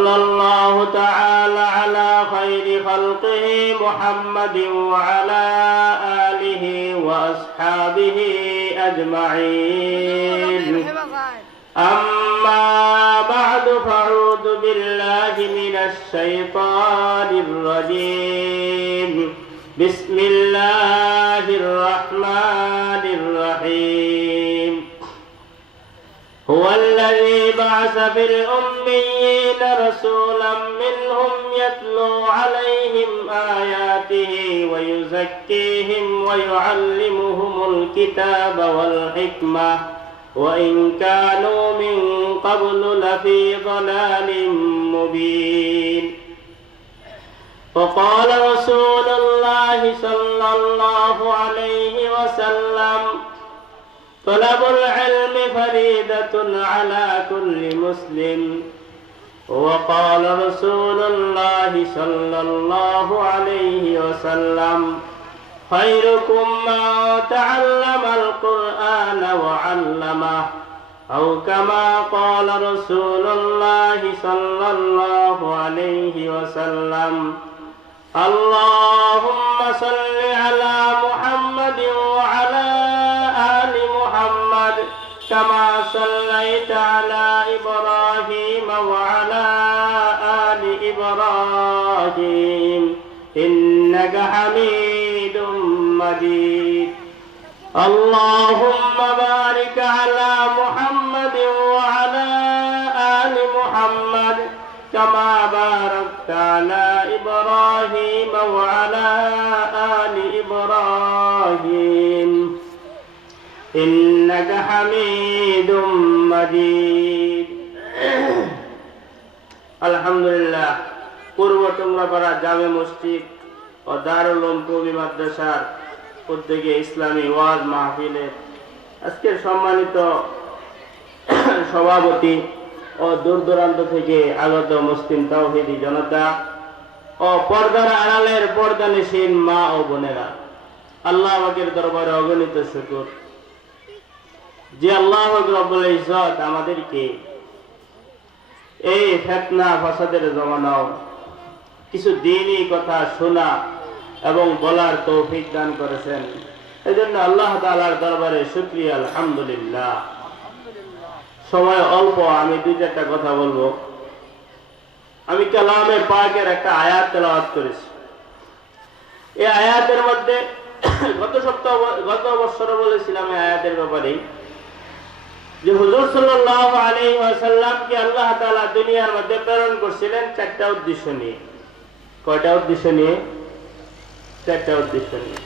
وصلى الله تعالى على خير خلقه محمد وعلى آله وأصحابه أجمعين أما بعد فأعوذ بالله من الشيطان الرجيم بسم الله الرحمن الرحيم هو الذي بعث في الأميين رسولا منهم يتلو عليهم آياته ويزكيهم ويعلمهم الكتاب والحكمة وإن كانوا من قبل لفي ضلال مبين وقال رسول الله صلى الله عليه وسلم طلب العلم فريضة على كل مسلم وقال رسول الله صلى الله عليه وسلم خيركم من تعلم القرآن وعلمه أو كما قال رسول الله صلى الله عليه وسلم اللهم صل على محمد وعلى آل محمد كما صليت على إبراهيم وعلى آل إبراهيم إنك حميد مجيد اللهم بارك على محمد وعلى آل محمد كما باركت على إبراهيم وعلى آل إبراهيم إنك حميد مجيد الحمد لله পূর্ব টুঙ্গাপাড়া জামে মসজিদ ও দারুল উলুম কওমি মাদ্রাসার উদ্যোগে ইসলামী ওয়াজ মাহফিলের আজকের সম্মানিত সভাপতি ও দূর দূরান্ত থেকে আগত মুসলিম তাওহীদি জনতা ও পর্দার আড়ালের পর্দানিশীন মা ও বোনেরা, আল্লাহ পাকের দরবারে অগণিত শুকর যে আল্লাহ রব্বুল ইজ্জত আমাদেরকে এই ফিতনা ফাসাদের জমানাও কিছু দ্বীনি কথা শোনা এবং বলার তৌফিক দান করেছেন। এজন্য আল্লাহ তাআলার দরবারে শুকরিয়া আলহামদুলিল্লাহ। সময় অল্প, আমি দুই চারটা কথা বলবো। আমি কালামে পাকের একটা আয়াত তেলাওয়াত করেছি। এই আয়াতের মধ্যে গত বছর বলেছিলাম এই আয়াতের ব্যাপারে যে হুজুর সাল্লাল্লাহু আলাইহি ওয়াসাল্লামকে আল্লাহ তাআলা দুনিয়ার মধ্যে প্রেরণ করেছিলেন চারটা উদ্দেশ্য নিয়ে। কয়টা উদ্দেশ্য নিয়ে? চারটা উদ্দেশ্য নিয়ে।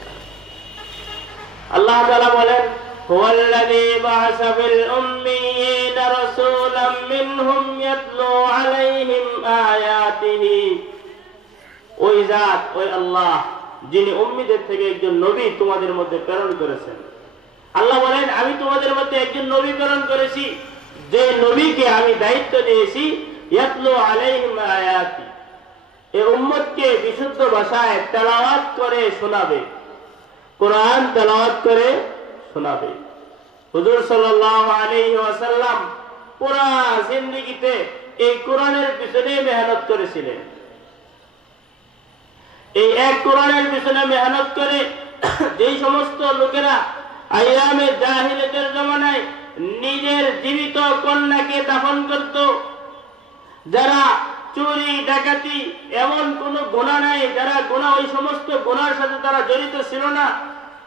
আল্লাহ তাআলা বলেন হুয়াল্লাযী বা'আসা ফিল উম্মিয়িনা রাসূলাম মিনহুম ইয়াতলু আলাইহিম আয়াতিহি। ওই জাত, ওই আল্লাহ যিনি উম্মীদের থেকে একজন নবী তোমাদের মধ্যে প্রেরণ করেছেন। আল্লাহ বলেন আমি তোমাদের মধ্যে একজন নবী প্রেরণ করেছি, যে নবীকে আমি দায়িত্ব দিয়েছি ইয়াতলু আলাইহিম আয়াতি, এই উম্মতকে বিশুদ্ধ ভাষায় তেলাওয়াত করে শোনাবে, কোরআন তেলাওয়াত করে শোনাবে। হুজুর সাল্লাল্লাহু আলাইহি ওয়াসাল্লাম পুরা জিন্দেগিতে এই কোরআনের পিছনে মেহনত করেছিলেন। এই এক কোরআনের পিছনে মেহনত করে যেই সমস্ত লোকেরা আইয়ামে জাহিলিয়াতের জমানায় নিজের জীবিত কন্যাকে দাফন করত, যারা চুরি ডাকাতি এমন কোন গুনাহ নাই, যারা গুনাহ ওই সমস্ত গুনার সাথে তারা জড়িত ছিল না,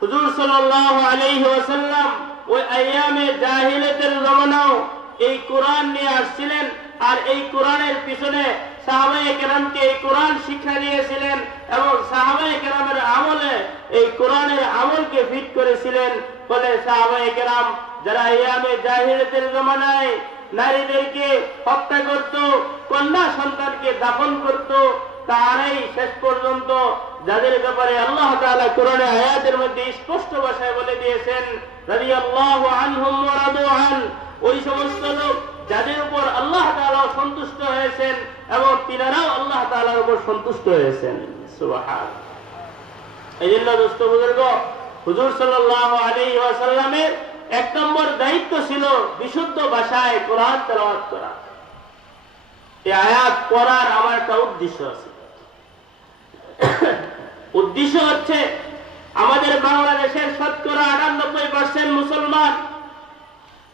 হুজুর সাল্লাল্লাহু আলাইহি ওয়াসাল্লাম ওই আইয়ামে জাহিলিয়াতের জমানাও এই কোরআন নিয়ে আসছিলেন। আর এই কোরআনের পিছনে সাহাবায়ে কেরামকে এই কোরআন শিক্ষা দিয়েছিলেন এবং সাহাবায়ে কেরামের আমলে এই কোরআনের আমলকে ফিট করেছিলেন। বলে সাহাবায়ে কেরাম যারা আইয়ামে জাহিলিয়াতের জমানায় নারীদেরকে হত্যা করত, কন্যা সন্তানকে দাফন করত, তারাই শেষ পর্যন্ত যাদের ব্যাপারে আল্লাহ তাআলা কোরআনে আয়াতের মধ্যে স্পষ্ট ভাষায় বলে দিয়েছেন রাদিয়াল্লাহু আনহুম ওয়া রাদু আন, ওই সমস্ত লোক যাদের উপর আল্লাহ তাআলা সন্তুষ্ট হয়েছেন এবং তিনারাও আল্লাহ তাআলার উপর সন্তুষ্ট হয়েছেন। সুবহানাল্লাহ। এইজন্য দোস্ত বুজুর্গ, হুজুর সাল্লাল্লাহু আলাইহি ওয়াসাল্লামের এক নম্বর দায়িত্ব ছিল বিশুদ্ধ ভাষায় কোরআন তেলাওয়াত করা। এই আয়াত পড়ার আমার একটা উদ্দেশ্য আছে। উদ্দেশ্য হচ্ছে আমাদের বাংলাদেশের শতকরা 98% মুসলমান,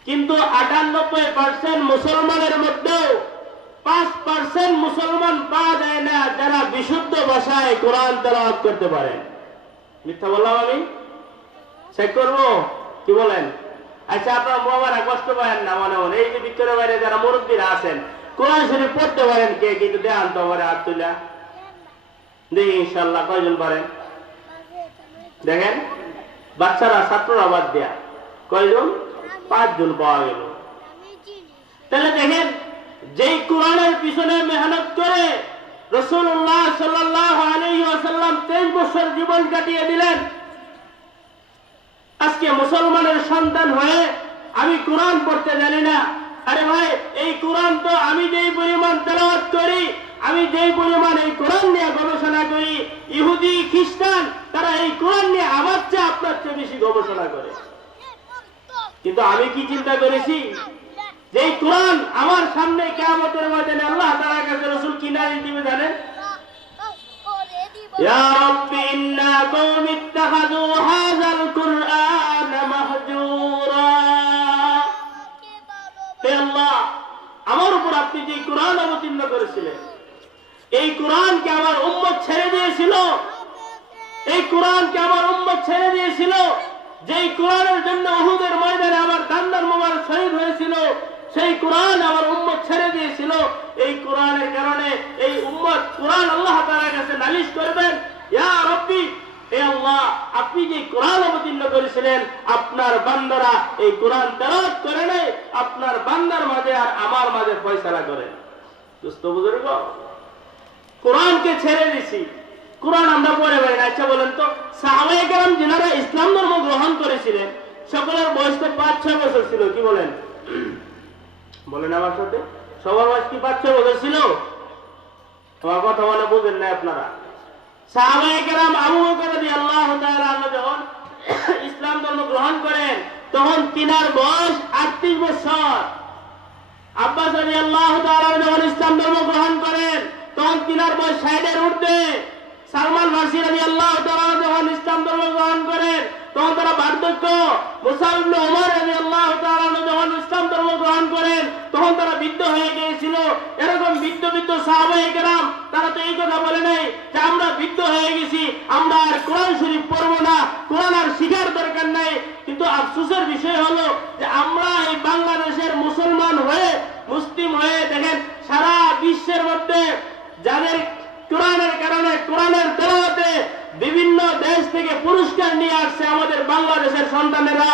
কিন্তু 98% মুসলমানের মধ্যেও 5% মুসলমান পাওয়া যায় না যারা বিশুদ্ধ ভাষায় কোরআন তেলাওয়াত করতে পারেন। মিথ্যা বললাম আমি? চেক করবো কি বলেন? আচ্ছা, আপনার বাবারা কষ্ট পাবেন না মনে মনে, এই যে ভিতরে বাইরে যারা মুরব্বীরা আছেন কোরআন শরীফ পড়তে পারেন কে? কিন্তু দেখান তো আমার হাত তুলা দেখি ইনশাল্লাহ কয়জন পারেন দেখেন। বাচ্চারা ছাত্ররা বাদ দেয়া কয়জন? 5 জন পাওয়া গেল। তাহলে দেখেন, যেই কোরআনের পিছনে মেহনত করে রাসূলুল্লাহ সাল্লাল্লাহু আলাইহি ওয়াসাল্লাম 23 বছর জীবন কাটিয়ে দিলেন, আজকে মুসলমানের সন্তান হয়ে আমি কোরআন পড়তে জানি না। আরে ভাই, এই কোরআন তো আমি যেই পরিমাণ তেলাওয়াত করি, আমি যেই পরিমাণ এই কোরআন নিয়ে গবেষণা করি, ইহুদি খ্রিস্টান তারা এই কোরআন নিয়ে আমার চেয়ে আপনার চেয়ে বেশি গবেষণা করে। কিন্তু আমি কি চিন্তা করেছি যে এই কোরআন আমার সামনে কিয়ামতের ময়দানে আল্লাহ তাআলার কাছে রাসূল কি নালিশ দিবে জানেন? ইয়া রাব্বি ইন্না কওমি ইত্তাখাযু হাযাল কুরআন মাহজুরা। হে আল্লাহ, আমার উপর আপনি যে কোরআন অবতীর্ণ করেছিলেন, এই কোরআনকে আমার উম্মত ছেড়ে দিয়েছিল, এই কোরআনকে আমার উম্মত ছেড়ে দিয়েছিল, যেই কোরআনের জন্য উহুদের ময়দানে আমার দান্দার মোবারক শহীদ হয়েছিল, সেই কোরআন আমার উম্মত ছেড়ে দিয়েছিল। এই কোরআনের কারণে এই উম্মত কোরআন আল্লাহ তাআলার কাছে নালিশ করবেন, ইয়া রাব্বি, হে আল্লাহ, আপনি যে কোরআন অবতীর্ণ করেছিলেন আপনার বান্দারা এই কোরআন তেলাওয়াত করে নাই, আপনার বান্দার মাঝে আর আমার মাঝে ফয়সালা করেন। দোস্ত বুজুর্গ, কোরআনকে ছেড়ে দিছি, কোরআন আমরা পড়ে পারি না। আচ্ছা বলেন তো, সাহাবায়ে কেরাম যারা ইসলাম ধর্ম গ্রহণ করেছিলেন সকলের বয়স তো 5-6 বছর ছিল, কি বলেন? বলেন আমার সাথে, সবার বয়স কি 5-6 বছর ছিল? আমার কথা মানে বুঝেন না আপনারা। সাহাবায়ে কেরাম আবু বকর রাদিয়াল্লাহু তাআলা আনহু যখন ইসলাম ধর্ম গ্রহণ করেন তখন তিনার বয়স 38 বছর। আব্বাস রাদিয়াল্লাহু তাআলা যখন ইসলাম ধর্ম গ্রহণ করেন তখন তিনার বয়স 60-এর ঊর্ধ্বে। সালমান ফারসি রাদিয়াল্লাহু তাআলা যখন ইসলাম ধর্ম গ্রহণ করেন তখন তারা বার্ধক্য। মুসআব ইবনে উমর রাদিয়াল্লাহু তাআলা যখন ইসলাম ধর্ম গ্রহণ করেন তখন তারা বৃদ্ধ হয়ে গিয়েছিল। এরকম বৃদ্ধ সাহাবায়ে কেরাম তারা তো এই কথা বলে নাই যে আমরা বৃদ্ধ হয়ে গেছি, আমরা আর কোরআন শরীফ পড়বো না, কোরআন আর শিখার দরকার নাই। কিন্তু আফসোসের বিষয় হলো যে আমরা এই বাংলাদেশের মুসলমান হয়ে, মুসলিম হয়ে, দেখেন সারা বিশ্বের মধ্যে যাদের কোরআনের কারণে, কোরআনের তেলাওয়াতে বিভিন্ন দেশ থেকে পুরস্কার নিয়ে আসছে আমাদের বাংলাদেশের সন্তানেরা।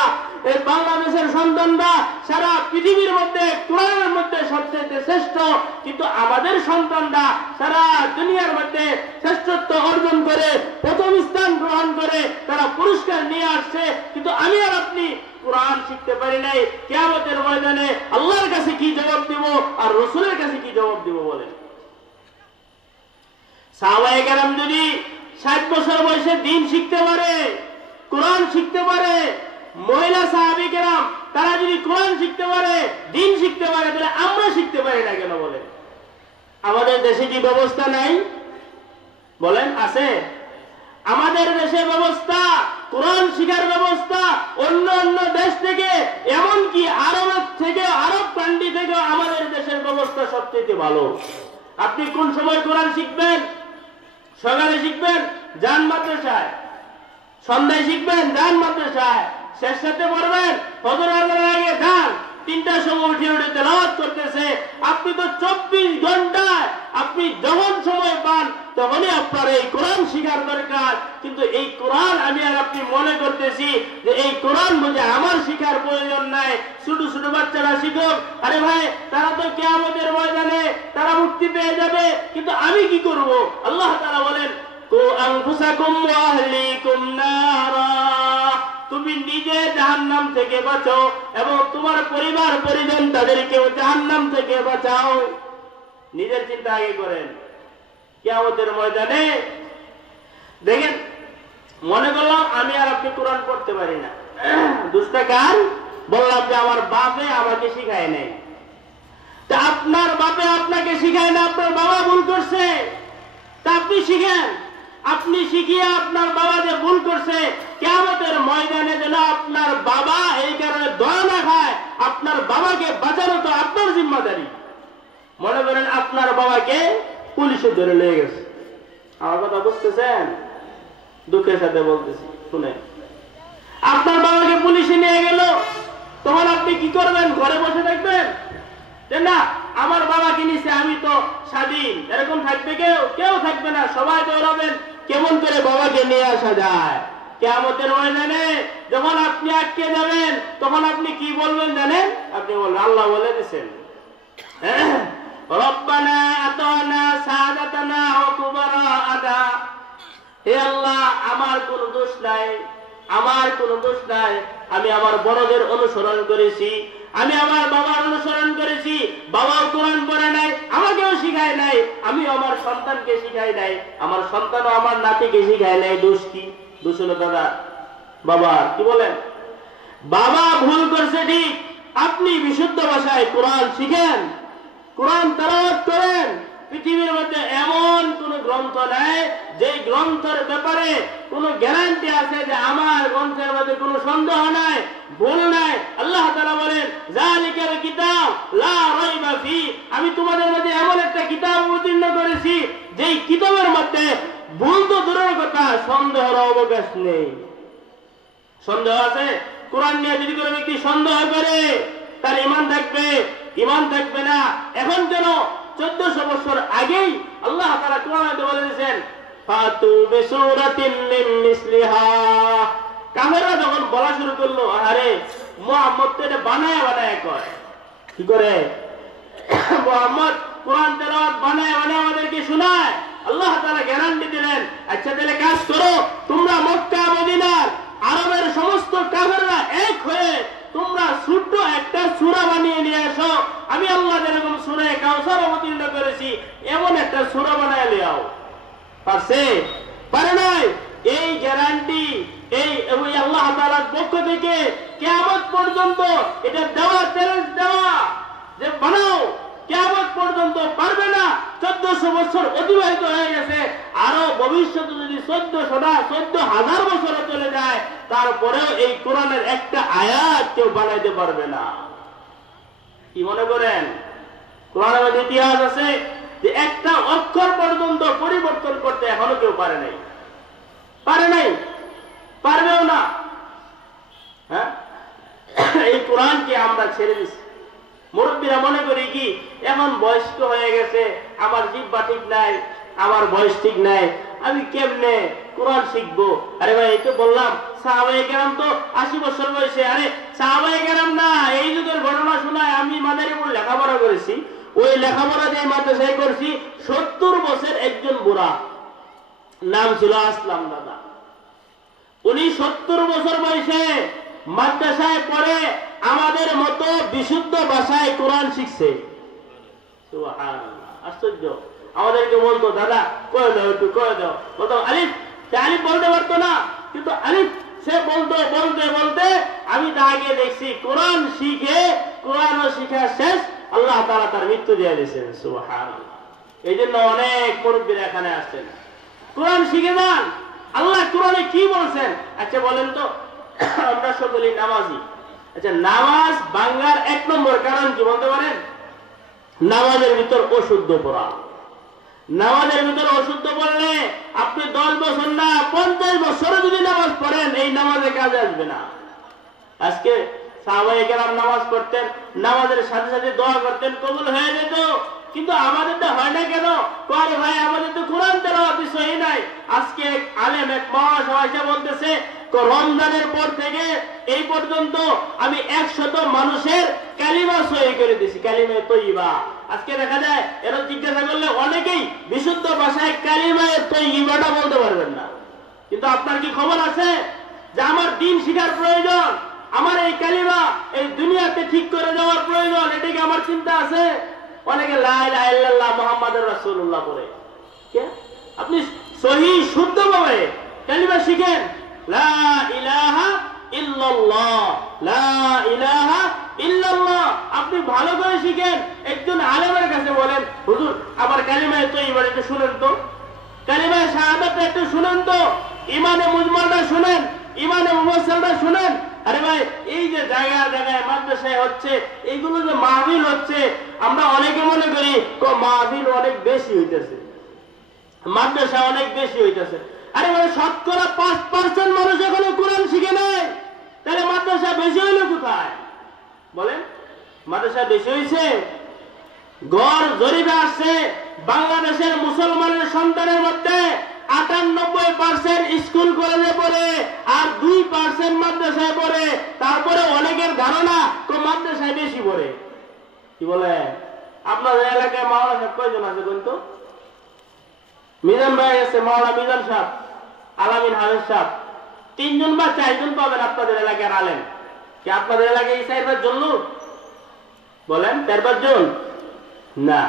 এই বাংলাদেশের সন্তানরা সারা পৃথিবীর মধ্যে কোরআনের মধ্যে সবচেয়ে শ্রেষ্ঠ, কিন্তু আমাদের সন্তানরা সারা দুনিয়ার মধ্যে শ্রেষ্ঠত্ব অর্জন করে প্রথম স্থান গ্রহণ করে তারা পুরস্কার নিয়ে আসছে। কিন্তু আমি আর আপনি কোরআন শিখতে পারি নাই। কিয়ামতের ময়দানে আল্লাহর কাছে কি জবাব দিব আর রাসূলের কাছে কি জবাব দিব বলেন? সাহাবায়ে কেরাম যদি 60 বছর বয়সে দ্বীন শিখতে পারে, কোরআন শিখতে পারে, মহিলা সাহাবী কেরাম তারা যদি কোরআন শিখতে পারে, দ্বীন শিখতে পারে, তাহলে আমরা শিখতে পারি না কেন বলেন? আমাদের দেশে কি ব্যবস্থা নাই বলেন? আছে? আমাদের দেশে ব্যবস্থা, কোরআন শিখার ব্যবস্থা অন্য অন্য দেশ থেকে, এমনকি আরবের থেকে, আরব কান্ট্রি থেকে আমাদের দেশের ব্যবস্থা সবচেয়ে ভালো। আপনি কোন সময় কোরআন শিখবেন? সকালে শিখবেন, যান মাদ্রাসায়। সন্ধ্যায় শিখবেন, যান মাদ্রাসায়। শেষ সাথে পড়বেন, ফজর আজানের আগে যান। 3টার সময় উঠে তেলাওয়াত করতেছে। আপনি তো 24 ঘন্টায় আপনি যখন সময় পান তখনই আপনার এই কোরআন শিখার দরকার। কিন্তু এই কোরআন আমি আর আপনি মনে করতেছি যে এই কোরআন বুঝে আমার শিখার প্রয়োজন নাই, ছোট ছোট বাচ্চারা শিখুক। আরে ভাই, তারা তো কিয়ামতের ময়দানে তারা মুক্তি পেয়ে যাবে, কিন্তু আমি কি করব? আল্লাহ তাআলা বলেন, কু আনফুসাকুম ওয়া আহলিকুম নারা, তুমি নিজে জাহান্নাম থেকে বাঁচাও এবং তোমার পরিবার পরিজন তাদেরকেও জাহান্নাম থেকে বাঁচাও। নিজের চিন্তা আগে করেন। কিয়ামতের ময়দানে দেখেন, মনে করলাম আমি আর আপনি কোরআন পড়তে পারি না, দুষ্টাকার বললাম যে আমার বাপে আমাকে শিখায় নাই। তা আপনার বাপে আপনাকে শিখায় না, আপনার বাবা ভুল করছে তা আপনি শিখেন। আপনি শিখিয়ে আপনার বাবা যে ভুল করছে, কিয়ামতের ময়দানে যেন আপনার বাবা এই কারণে দয়া না খায়, আপনার বাবাকে বাঁচানো তো আপনার জিম্মাদারি। মনে করেন আপনার বাবাকে পুলিশে ধরে নিয়ে গেছে, আমার কথা বুঝতেছেন? দুঃখের সাথে বলতেছি, শুনে। আপনার বাবাকে পুলিশে নিয়ে গেল, তখন আপনি কি করবেন? ঘরে বসে থাকবেন যে না আমার বাবাকে নিছে, আমি তো স্বাধীন, এরকম থাকবে? কেউ থাকবে না। সবাই দৌড়াবেন কেমন করে বাবাকে নিয়ে আসা যায়। কিয়ামতের ময়দানে যখন আপনি আটকে যাবেন, তখন আপনি কি বলবেন জানেন? আপনি বলবেন, আল্লাহ বলে দিয়েছেন, রব্বানা আতানা সাদাতানা ওয়া কুবারাআনা, হে আল্লাহ আমার কোনো দোষ নাই, আমার কোনো দোষ নাই, আমি আমার বড়দের অনুসরণ করেছি, আমি আমার বাবার অনুসরণ করেছি, বাবাও কোরআন পড়ে নাই, আমাকেও শিখায় নাই, আমি আমার সন্তানকে শিখাই নাই, আমার সন্তানও আমার নাতিকে শিখায় নাই। দোষ কি? দোষ হলো দাদা বাবা। কি বলেন? বাবা ভুল করছে ঠিক, আপনি বিশুদ্ধ ভাষায় কোরআন শিখেন, কোরআন তেলাওয়াত করেন। পৃথিবীর মধ্যে এমন কোন গ্রন্থ নাই যে গ্রন্থের ব্যাপারে কোন গ্যারান্টি আছে যে আমার গ্রন্থের মধ্যে কোনো সন্দেহ নাই, ভুল নাই। আল্লাহ তাআলা বলেন, যালিকাল কিতাব লা রাইবা ফি, আমি তোমাদের মধ্যে এমন একটা কিতাব অবতীর্ণ করেছি যেই কিতাবের মধ্যে ভুল তো দূরের কথা, সন্দেহের অবকাশ নেই। সন্দেহ আছে? কোরআন নিয়ে যদি কোনো ব্যক্তি সন্দেহ করে, তার ঈমান থাকবে? ঈমান থাকবে না। এখন কেন 1400 বছর আগেই আল্লাহ তাআলা কোরআনে বলে দিয়েছেন, ফাতু বিসূরাতিন মিন মিসলিহা। কাফেররা যখন বলা শুরু করলো, আরে মুহাম্মদ তো এটা বানায় কয়। কি করে? মুহাম্মদ কোরআন তেলাওয়াত বানায় আমাদেরকে শোনায়। আল্লাহ তাআলা গ্যারান্টি দিলেন, আচ্ছা তাহলে কাজ করো, তোমরা মক্কা মদিনার আরবের সমস্ত কাফেররা এক হয়ে তোমরা ছোট্ট একটা সূরা বানিয়ে নিয়ে আসো। আমি আল্লাহ যেরকম সূরা কাউসার অবতীর্ণ করেছি, এমন একটা সূরা বানায় লিয়াও। পারছে? পারে নাই। এই গ্যারান্টি এই আল্লাহ তাআলার পক্ষ থেকে কিয়ামত পর্যন্ত এটা দেওয়া, চ্যালেঞ্জ দেওয়া যে বানাও। কিয়ামত পর্যন্ত পারবে না। 1400 বছর অতিবাহিত হয়ে গেছে, আরো ভবিষ্যতে যদি 14,000 বছর চলে যায়, তারপরেও এই কোরআনের একটা আয়াত কেউ বানাইতে পারবে না। কি মনে করেন? কোরআনের মধ্যে ইতিহাস আছে যে একটা অক্ষর পর্যন্ত পরিবর্তন করতে এখনো কেউ পারে নাই, পারবেও না। হ্যাঁ, এই কোরআনকে আমরা ছেড়ে দিচ্ছি। মুরব্বীরা মনে করি কি, এখন বয়স্ক হয়ে গেছে, আমার জিহ্বা ঠিক নাই, আমার বয়স ঠিক নাই, আমি কেমনে কোরআন শিখবো? আরে ভাই, এই তো বললাম সাহাবায়ে কেরাম তো 80 বছর বয়সে। আরে সাহাবায়ে কেরাম না, এই যুগের ঘটনা শোনায়। আমি মাদারীপুর লেখাপড়া করেছি, ওই লেখাপড়া যে মাদ্রাসায় করছি, 70 বছর একজন বুড়া, নাম ছিল আসলাম দাদা। উনি 70 বছর বয়সে মাদ্রাসায় পড়ে আমাদের মতো বিশুদ্ধ ভাষায় কোরআন শিখছে। সুবহানাল্লাহ, আশ্চর্য। আমাদেরকে বলতো, দাদা কয়ে দাও, একটু কয়ে দাও। বলতো আলিফ, সে আলিফ বলতে পারতো না, কিন্তু আলিফ সে বলতে আমি তাকে দেখছি কোরআন শিখে, কোরআনও শিখা শেষ, আল্লাহ তাআলা তার মৃত্যু দিয়ে দিয়েছেন। সুবহানাল্লাহ। এই জন্য অনেক মুরব্বীরা এখানে আসছেন, কোরআন শিখে যান। আল্লাহ কোরআনে কি বলছেন? আচ্ছা বলেন তো, আমরা সকলেই নামাজি। আচ্ছা, নামাজ বাংলার 1 নম্বর কারণ কি বলতে পারেন? নামাজের ভিতর অশুদ্ধ পড়া। নামাজের ভিতর অশুদ্ধ পড়লে আপনি 10 বছর না 50 বছর যদি নামাজ পড়েন, এই নামাজে কাজে আসবে না। আজকে সাহাবায়ে কেরাম নামাজ পড়তেন, নামাজের সাথে সাথে দোয়া করতেন, কবুল হয়ে যেত। কিন্তু আমাদের তো হয় না কেন? আরে ভাই, আমাদের তো কোরআন তেলাওয়াত সহি নাই। আজকে এক আলেম, এক মহাসভা বলতেছে, রমজানের পর থেকে এই পর্যন্ত আমি 100 মানুষের কালিমা সহি করে দিয়েছি, কালিমা তয়্যিবা। আজকে দেখা যায় এরা জিজ্ঞাসা করলে অনেকেই বিশুদ্ধ ভাষায় কালিমা তয়্যিবাটা বলতে পারবেন না। কিন্তু আপনার কি খবর আছে যে আমার দিন শিখার প্রয়োজন, আমার এই কালিমা এই দুনিয়াতে ঠিক করে দেওয়ার প্রয়োজন? এটা কি আমার চিন্তা আছে? অনেকে লা ইলাহা ইল্লাল্লাহ মুহাম্মাদুর রাসূলুল্লাহ বলে। আপনি সহি শুদ্ধভাবে কালিমা শিখেন, লা ইলাহা ইল্লাল্লাহ, লা ইলাহা ইল্লাল্লাহ আপনি ভালো করে শিখেন। একজন আলেমের কাছে বলেন, হুজুর আমার কালিমায়ে তয়্যিবা একটু শুনেন তো, কালিমায়ে শাহাদাতটা একটু শুনেন তো, ইমানে মুজমালটা শুনেন, ইমানে মুফাসসালটা শুনেন। আরে ভাই, এই যে জায়গায় জায়গায় মাদ্রাসায় হচ্ছে, এইগুলো যে মাহফিল হচ্ছে, আমরা অনেকে মনে করি মাহফিল অনেক বেশি হইতেছে, মাদ্রাসা অনেক বেশি হইতেছে। আরে ভাই, শতকরা 5% মানুষ এখনো কোরআন শিখে নাই, তাহলে মাদ্রাসা বেশি হইলো কোথায় বলেন? মাদ্রাসা বেশি হয়েছে? গড় জরিপে আসছে বাংলাদেশের মুসলমানের সন্তানের মধ্যে 98% স্কুল কলেজে পড়ে আর 2% মাদ্রাসায় পড়ে। তারপরে অনেকের ধারণা মাদ্রাসায় বেশি পড়ে। কি বলে? আপনাদের এলাকায় মাওলানা সাহেব কয়জন আছে কিন্তু? মিজান ভাই আছে, মাওলানা মিজান সাহেব, আলামিন হাফেজ সাহেব, 3 জন বা 4 জন পাবেন আপনাদের এলাকার আলেম। কি আপনাদের এলাকায় এই 4-5 জন লোক বলেন? 4-5 জন না,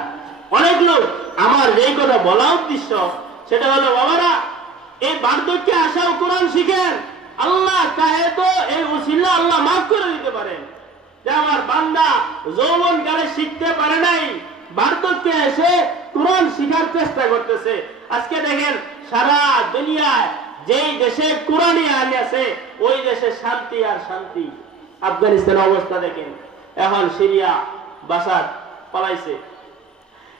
অনেক লোক। আমার যেই কথা বলা উদ্দেশ্য সেটা হলো, বাবারা এই বার্ধক্যে আসাও কোরআন শিখেন। আল্লাহ চাহে তো এই উসিলা আল্লাহ মাফ করে দিতে পারেন, যে আমার বান্দা যৌবন কালে শিখতে পারে নাই, বার্ধক্যে এসে কোরআন শিখার চেষ্টা করতেছে। আজকে দেখেন সারা দুনিয়ায় যেই দেশে কোরআনই আইন আছে ওই দেশে শান্তি আর শান্তি। আফগানিস্তানের অবস্থা দেখেন, এখন সিরিয়া বাসাদ পালাইছে।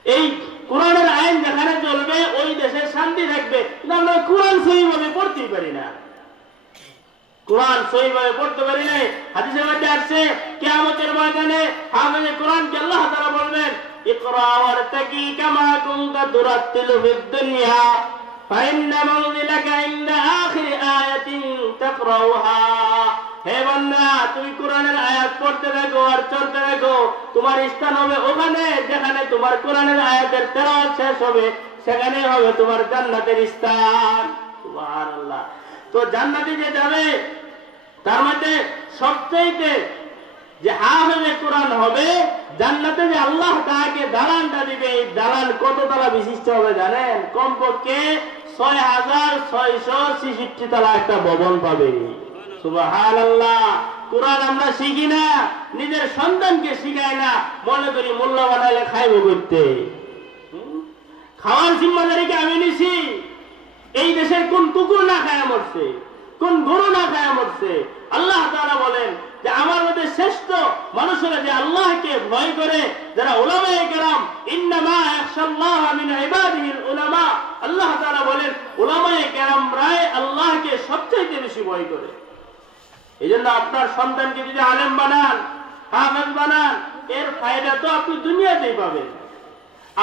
এই কোরআনের আইন যেখানে চলবে ওই দেশে শান্তি থাকবে, কিন্তু আমরা কোরআন সহিভাবে পড়তেই পারি না, কোরআন সহিভাবে পড়তে পারি না। হাদিসের মধ্যে আসছে কিয়ামতের ময়দানে হাফেজে কোরআনকে আল্লাহ তাআলা বলবেন, ইকরা ওয়ারতাকি কামা কুনতা তুরাত্তিলু ফিদ দুনিয়া ফাইন্না মানজিলাকা ইনদা আখিরি আয়াতিন তাকরাউহা। হে বান্দা, তুমি কোরআনের আয়াত পড়তে থাকো আর চলতে থাকো, তোমার স্থান হবে ওখানে যেখানে তোমার কোরআনের আয়াতের তেলাওয়াত শেষ হবে, সেখানে হবে তোমার জান্নাতের স্থান। সুবহানাল্লাহ। তো জান্নাতে যে যাবে তার মধ্যে সবচেয়ে যে হাফেজে কোরআন হবে, জান্নাতে যে আল্লাহ তাকে দালানটা দিবে, এই দালান কত তলা বিশিষ্ট হবে জানেন? কমপক্ষে 6666 তলা একটা ভবন পাবে। সুবহানাল্লাহ। কোরআন আমরা শিখি না, নিজের সন্তানকে শিখাই না, মনে করি মোল্লা বানাইলে খাইব করতে। খাওয়ার জিম্মাদারিকে আমি নিছি। এই দেশের কোন কুকুর না খায়া মরছে, কোন গরু না খায়া মরছে? আল্লাহ তাআলা বলেন যে আমার মধ্যে শ্রেষ্ঠ মানুষেরা যে আল্লাহকে ভয় করে, যারা উলামায়ে কেরাম, ইন্নামা ইয়াখশাল্লাহা মিন ইবাদিহিল উলামা। আল্লাহ তাআলা বলেন উলামায়ে কেরামরাই আল্লাহকে সবচেয়ে বেশি ভয় করে। এইজন্য আপনার সন্তানকে যদি আলেম বানান, হাফেজ বানান, এর ফায়দা তো আপনি দুনিয়াতেই পাবেন।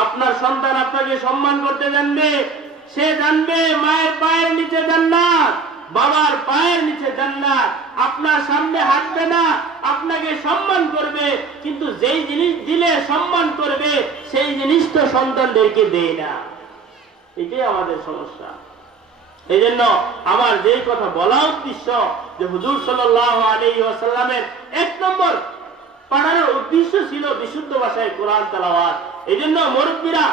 আপনার সন্তান আপনাকে সম্মান করতে জানবে, সে জানবে মায়ের পায়ের নিচে জান্নাত, বাবার পায়ের নিচে জান্নাত। আপনার সামনে হাঁটবে না, আপনাকে সম্মান করবে, কিন্তু যেই জিনিস দিলে সম্মান করবে সেই জিনিস তো সন্তানদেরকে দেয় না। এটাই আমাদের সমস্যা। এই জন্য আমার যেই কথা বলা উদ্দেশ্য, যে হুজুর সাল্লাল্লাহু আলাইহি ওয়াসাল্লামের 1 নম্বর পাঠানোর উদ্দেশ্য ছিল বিশুদ্ধ ভাষায় কোরআন তেলাওয়াত। এই জন্য মুরব্বীরা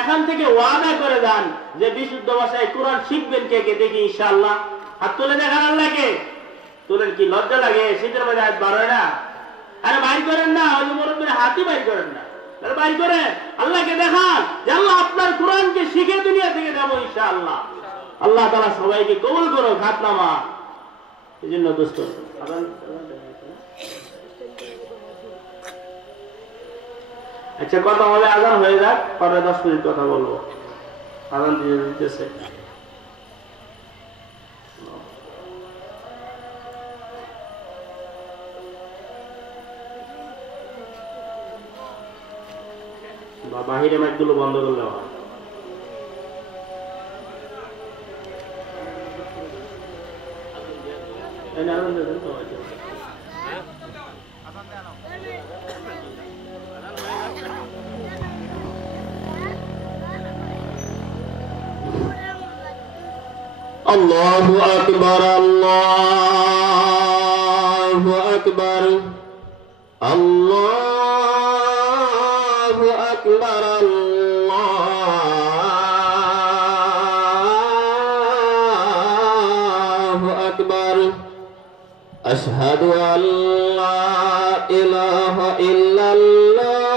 এখান থেকে ওয়াদা করে দেন যে বিশুদ্ধ ভাষায় কোরআন শিখবেন। কে কে দেখি ইনশাআল্লাহ হাত তুলে দেখান। আল্লাহকে তুলেন। কি লজ্জা লাগে? শীতের মধ্যে হাত বার হয় না? আরে বাইর করেন না, ওই মুরব্বীরা হাতই বাইর করেন না, বাইর করেন। আল্লাহকে দেখান যে আল্লাহ আপনার কোরআনকে শিখে দুনিয়া থেকে দেবো ইনশাআল্লাহ। আল্লাহ তাআলা সবাইকে কবুল করো খাতনামা। এই জন্য দোস্ত আচ্ছা কথা হবে, আজান হয়ে যাক, পরে 10 মিনিট কথা বলবো। আজান দিয়ে দিতেছে। বাহিরে মাইকগুলো বন্ধ করলে হয়। আল্লাহু আকবার, আল্লাহু আকবার, আল্লাহু আকবার, আল্লাহু আকবার। আশহাদু আল্লা ilaha illallah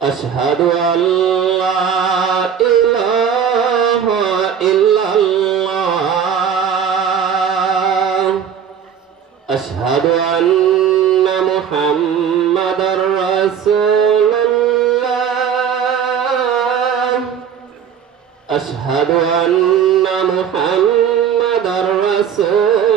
asyhadu an la ilaha illallah asyhadu anna muhammadar rasulullah asyhadu anna muhammadar rasulullah